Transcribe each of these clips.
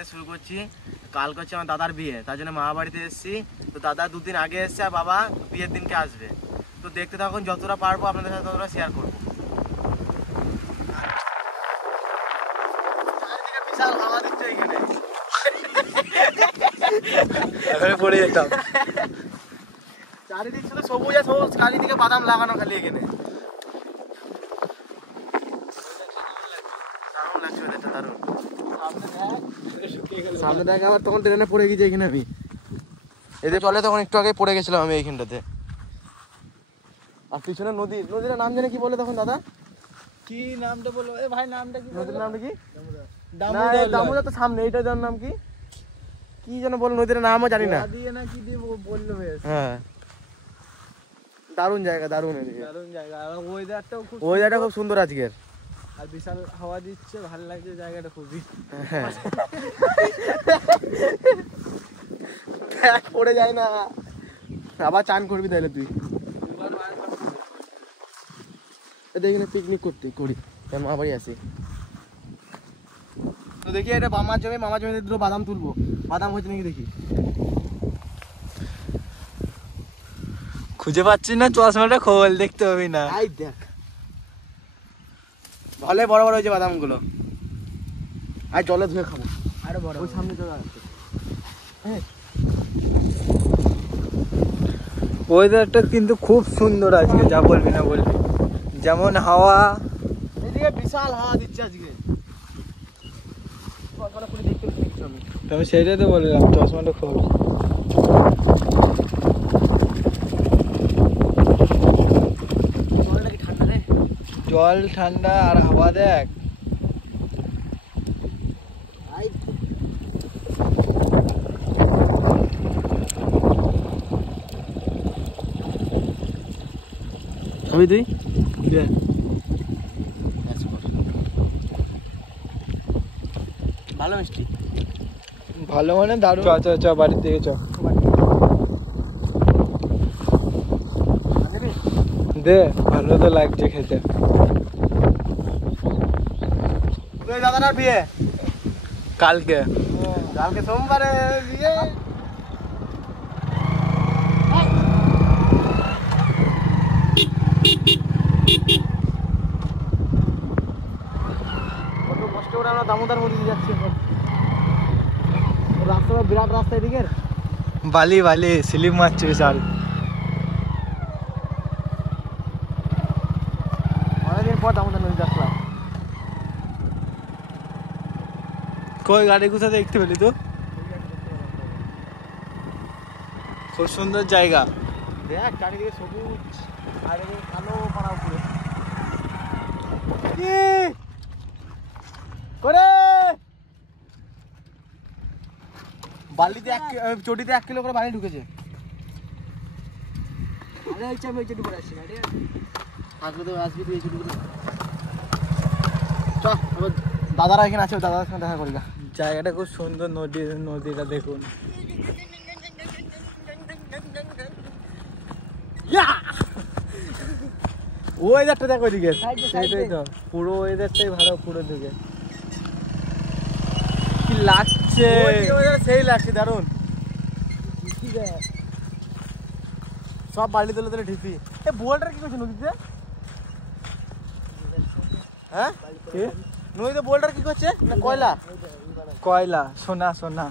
থেকে শুরু করছি। কালকে হচ্ছে আমার দাদার বিয়ে, তার জন্য মামা বাড়িতে এসেছি। তো দাদা দুদিন আগে এসছে আর বাবা বিয়ের দিনকে আসবে। তো দেখতে থাকুন, যতটা পারবো আপনাদের সাথে ততটা শেয়ার করবো। বিশাল হাওয়া দিচ্ছে এখানে, পড়ে যেতাম। চারিদিক শুধু সবুজ আর সবুজ, চারিদিকে বাদাম লাগানো খালি এখানে। সামনে দেখ আবার, তখন ট্রেনে পড়ে গেছি এখানে আমি। এদের চলে তখন একটু আগে পড়ে গেছিলাম আমি এইখানটাতে। আর পিছনে নদী, নদীর নাম জানে কি বলে তখন দাদা? কি নামটা বলবো ভাই? নামটা কি? নদীর নামটা কি? দামোদর তো সামনে, এইটার যার নাম কি কি যেন বল, নদীর নামও জানি না। দিয়ে না কি দিয়ে বললো বেশ। হ্যাঁ, দারুণ জায়গা, দারুণ দারুণ জায়গা। আর ওয়েদারটাও খুব, ওয়েদারটা খুব সুন্দর আজকের। আর বিশাল হাওয়া দিচ্ছে, ভালো লাগছে জায়গাটা খুবই। হ্যাঁ, পড়ে যায় না, আবার চান করবি তাহলে তুই। দেখি না, পিকনিক করতে করি, মামা বাড়ি আসি। তো দেখি এটা মামার জমি, মামার জমিতে দুটো বাদাম তুলবো। বাদাম হয়েছে নাকি দেখি। খুঁজে পাচ্ছি না, চশমাটা খোল, দেখতে হবে না। আই দেখ, ভালো বড় বড় হয়েছে বাদাম গুলো। আর জলে ধুয়ে খাবো। আরো বড় ওই সামনে চলে আসছে। ওয়েদারটা কিন্তু খুব সুন্দর আজকে, যা বলবি না বলবি। যেমন হাওয়া, এদিকে বিশাল হাওয়া দিচ্ছে আজকে। তবে সেটাই তো বললাম, চশমাটা খোল। জলটা কি ঠান্ডা রে? জল ঠান্ডা আর হাওয়া দেখ। ছবি তুই ভালো মিষ্টি, ভালো মানে দারুণ। চ চ বাড়ির দিকে চ, দে, ভালো তো লাগছে খেতে। দাদার বিয়ে কালকে, কালকে সোমবারে বিয়ে। কত কষ্ট করে আমরা দামোদর নদী দিয়ে যাচ্ছি এখন। রাস্তাটা বিরাট রাস্তা এদিকের। বালি বালি স্লিপ মারছে বিশাল। অনেকদিন পর দামোদর নদী আসলাম। কই গাড়ি কোথা দেখতে পেলি তো? খুব সুন্দর জায়গা। দেখ চারিদিকে সবুজ, আর এদিকে কালো পাড়া উপরে। করে বালিতে চটিতে 1 কিলো করে বালি ঢুকেছে। আসবি তো, আসবি তুই এই চটিগুলো। চ, এবার দাদারা এখানে আছে, দাদার সঙ্গে দেখা করি না। জায়গাটা খুব সুন্দর, নদীটা দেখুন। ওয়েদারটা দেখো ওইদিকে। সেটাই তো, পুরো ওয়েদারটাই ভালো, পুরো দিকে কি লাগছে। সেই লাগছে, দারুন। সব বাড়ি তুলে তুলে ঢিপি। এই বোল্টার কি করছে নদীতে? হ্যাঁ, নদীতে বোল্টার কি করছে? না কয়লা? কয়লা, সোনা সোনা।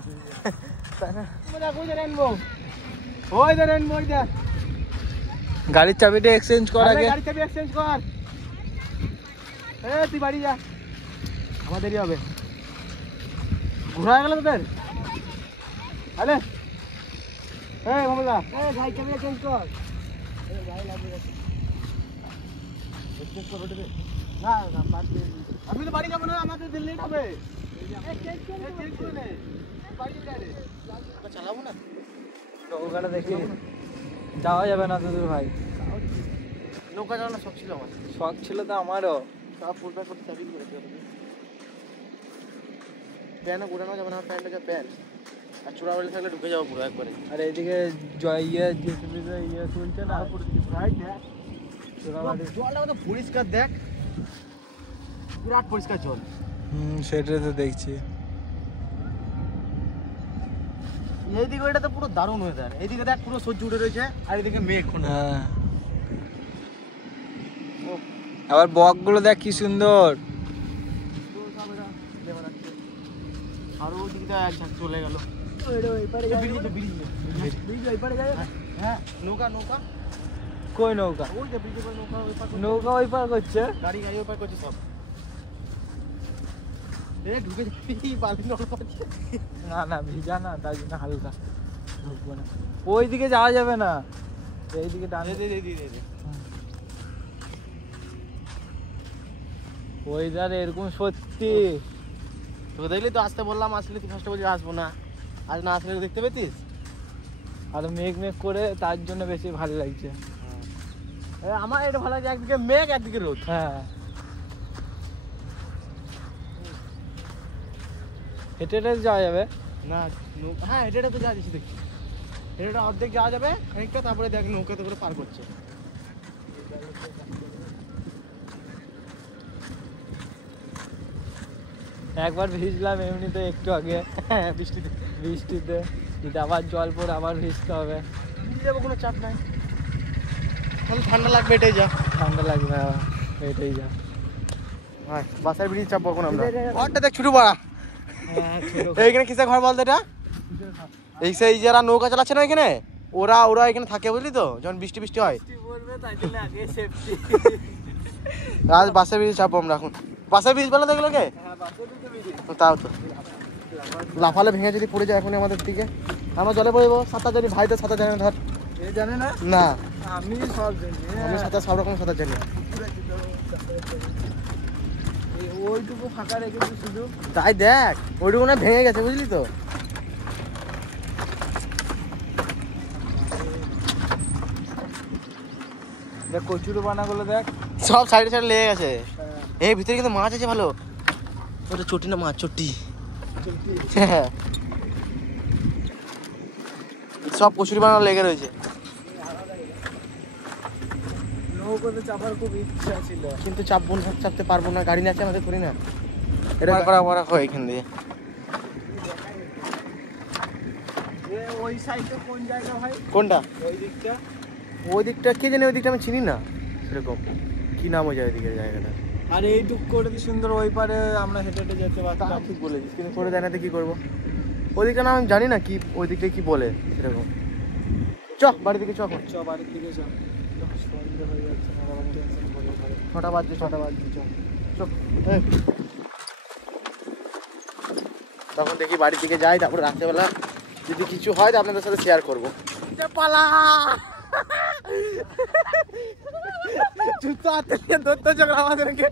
গাড়ির চাবিটা এক্সচেঞ্জ কর আগে। গাড়ির চাবি এক্সচেঞ্জ কর। তুই বাড়ি যা, আমার দেরি হবে। ঘোরা গেল তোদের? আরে গাড়ি চাবি এক্সচেঞ্জ কর। আমি তো বাড়ি যাবো না, আমাদের দিল্লি হবে। চালাবো না, নৌকাটা দেখি। যাওয়া যাবে না তোদের ভাই। নৌকা চালানোর শখ ছিল আমার। শখ ছিল তো আমারও। সব ফুল প্যাক করতে চাবি করে প্যানও ঘোরানো যাবে না, প্যান্টটা যা প্যান্ট আর চূড়াবাড়ি থাকলে ঢুকে যাবো পুরো একবারে। আর এইদিকে ইয়ে তুলছে না, জলটা কত পরিষ্কার দেখ, বিরাট পরিষ্কার জল। সেটাই তো দেখছি। এইদিকে ওইটা তো পুরো দারুণ ওয়েদার, এইদিকে দেখ পুরো সূর্য উঠে রয়েছে আর এদিকে মেঘ। হ্যাঁ আবার বকগুলো দেখ কি সুন্দর। আর ওইদিকে তো এক ঝাঁক চলে গেল। হ্যাঁ নৌকা নৌকা কই নৌকা? ওই যে ব্রিজে করে নৌকা ওই পার করছে। নৌকা ওই পার করছে। গাড়ি গাড়ি ওই পার করছে সব। এ ঢুকে যাবি বালি নড় পাচ্ছে। না না ভিজা না, তাই জন্য হালকা ঢুকবো না। ওই দিকে যাওয়া যাবে না, এইদিকে ডানে। ওয়েদার এরকম সত্যি। তোকে দেখলি তো আসতে বললাম, আসলে তুই ফার্স্টে বলছিস আসবো না, আজ না আসলে দেখতে পেতিস। আর মেঘ মেঘ করে তার জন্য বেশি ভালো লাগছে। আমার এটা ভালো লাগছে, একদিকে মেঘ একদিকে রোদ। হ্যাঁ হেঁটে হেঁটে যাওয়া যাবে না হ্যাঁ এটা তো যা দিচ্ছি দেখি, এটা অর্ধেক যাওয়া যাবে খানিকটা, তারপরে দেখ নৌকাতে করে পার করছে। একবার ভিজলাম এমনিতে একটু আগে বৃষ্টিতে বৃষ্টিতে, যদি আবার জল পড়ে আবার ভিজতে হবে। ভিজে যাবো, কোনো চাপ নাই, তাহলে ঠান্ডা লাগবে, এটাই যা। ঠান্ডা লাগবে, এটাই যা। হ্যাঁ বাসার ব্রিজ চাপবো এখন আমরা। ঘরটা দেখ ছোটো পাড়া, এইখানে কিসের ঘর বলতো এটা? এই সেই যারা নৌকা চালাচ্ছে না এখানে, ওরা ওরা এখানে থাকে বুঝলি তো, যখন বৃষ্টি বৃষ্টি হয়। আজ বাসের ব্রিজ চাপবো আমরা এখন। বাসের ব্রিজ বলে দেখলো কে? তাও তো লাফালে ভেঙে যদি পড়ে যায় এখন আমাদের দিকে, আমরা জলে পড়বো। সাঁতার জানি, ভাই তো সাঁতার জানে না, ধর জানে না। না আমি সব জানি, আমি সাঁতার সব রকম সাঁতার জানি। ওইটুকু ফাঁকা রেখেছি শুধু। তাই দেখ ওইটুকু না ভেঙে গেছে বুঝলি তো। দেখ কচুরো বানাগুলো দেখ সব সাইডে সাইডে লেগে গেছে। এই ভিতরে কিন্তু মাছ আছে ভালো, ওটা চটি না মাছ, চটি। হ্যাঁ সব কচুরি বানানো লেগে রয়েছে। নৌকোতে চাপার খুব ইচ্ছা ছিল, কিন্তু চাপবো না, চাপতে পারবো না, গাড়ি না আছে আমাদের, করি না। এটা করা করা হয় এখান দিয়ে। ওই সাইডে কোন জায়গা ভাই? কোনটা? ওই দিকটা। ওই দিকটা কে জানে, ওই দিকটা আমি চিনি না সেরকম, কি নাম হয়ে যায় ওই দিকের জায়গাটা। আর এইটুক করে কি সুন্দর, ওই পারে আমরা হেঁটে হেঁটে যেতে তা পারতাম। ঠিক বলেছিস, কিন্তু করে দেয় না তো কি করবো। ওই দিকটা নাম আমি জানি না কি, ওই দিকটা কি বলে সেরকম। চ বাড়ি দিকে চ এখন। চ বাড়ির দিকে চ, সন্ধ্যে হয়ে যাচ্ছে না, আবার টেনশন করবো ঘরে। 6টা বাজছে, 6টা বাজে, চ। তখন দেখি বাড়ির দিকে যাই, তারপরে রাত্রেবেলা যদি কিছু হয় তো আপনাদের সাথে শেয়ার করবো। পালা জুতো হাতে নিয়ে ধরতে চোখ আমাদেরকে,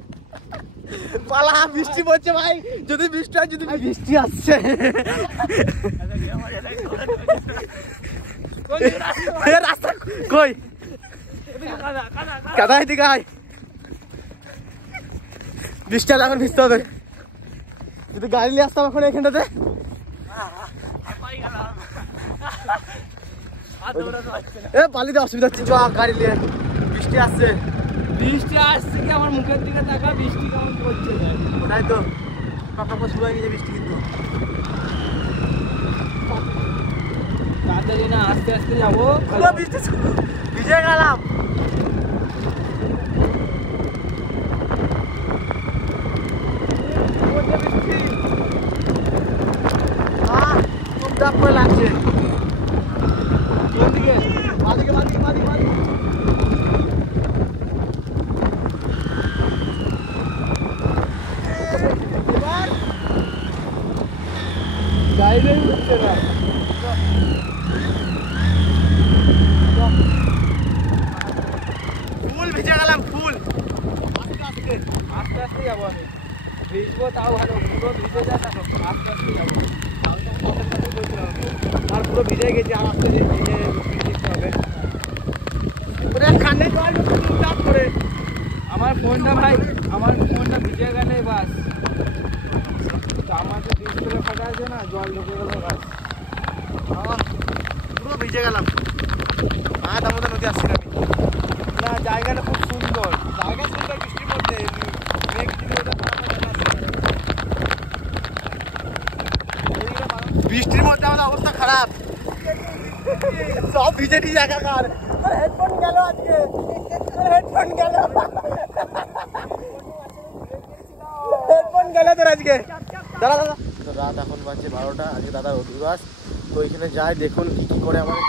পালা। বৃষ্টি পড়ছে ভাই, যদি বৃষ্টি হয়, যদি বৃষ্টি আসছে। রাস্তা কই কাদা, এদিকে আয়। বৃষ্টি হলে এখন ভিজতে হবে, যদি গাড়ি নিয়ে আসতাম এখন এখানটাতে। এ পালিতে অসুবিধা হচ্ছে, গাড়ি নিয়ে বৃষ্টি আসছে। বৃষ্টি আসছে কি আমার মুখের দিকে তাকা, বৃষ্টি কেমন পড়ছে। ওটাই তো পাপা শুরু হয়ে গেছে বৃষ্টি, কিন্তু তাড়াতাড়ি না, আস্তে আস্তে যাবো। বৃষ্টি ভিজে গেলাম। খুব চাপ করে লাগছে। কোন দিকে? বাদিকে বাদিকে বাদিকে বাদিকে। গাড়িটাই উঠছে না। ফুল ভিজে গেলাম, ফুল। আস্তে আস্তে যাবো আমি, ভিজবো তাও ভালো, পুরো ভিজে যায় না, আস্তে আস্তে যাবো। আর পুরো ভিজে গেছে, আর আস্তে আস্তে ভিজে দেখতে হবে। ওটা কানে জল চাপ করে। আমার ফোনটা ভাই, আমার ফোনটা ভিজে গেলে বাস, আমার তো ডিসপ্লে ফাটা আছে না, জল ঢুকে গেলে বাস। পুরো ভিজে গেলাম। হ্যাঁ তার মধ্যে নদী আসছি না আমি। না জায়গাটা খুব সুন্দর, জায়গা সুন্দর, বৃষ্টির মধ্যে মেঘ ছিল, ওটা বৃষ্টির মধ্যে আমাদের অবস্থা খারাপ। সব ভিজে টিজে একাকার। হেডফোন গেল আজকে, হেডফোন গেল, হেডফোন গেল তোর আজকে। দাদা দাদা তো রাত এখন বাজছে 12টা, আজকে দাদার অধিবাস। তো ওইখানে যাই, দেখুন কি কি করে আমার।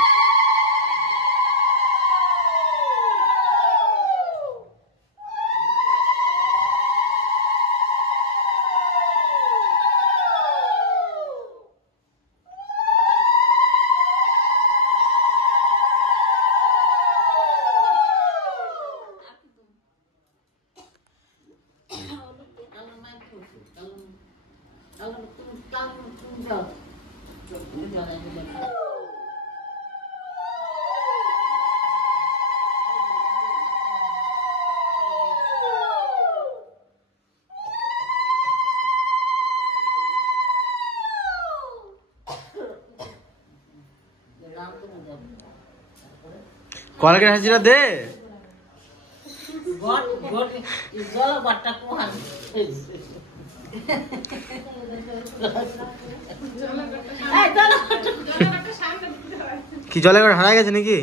কলকের হাসিটা দে। কি জলে করে হারাই গেছে নাকি?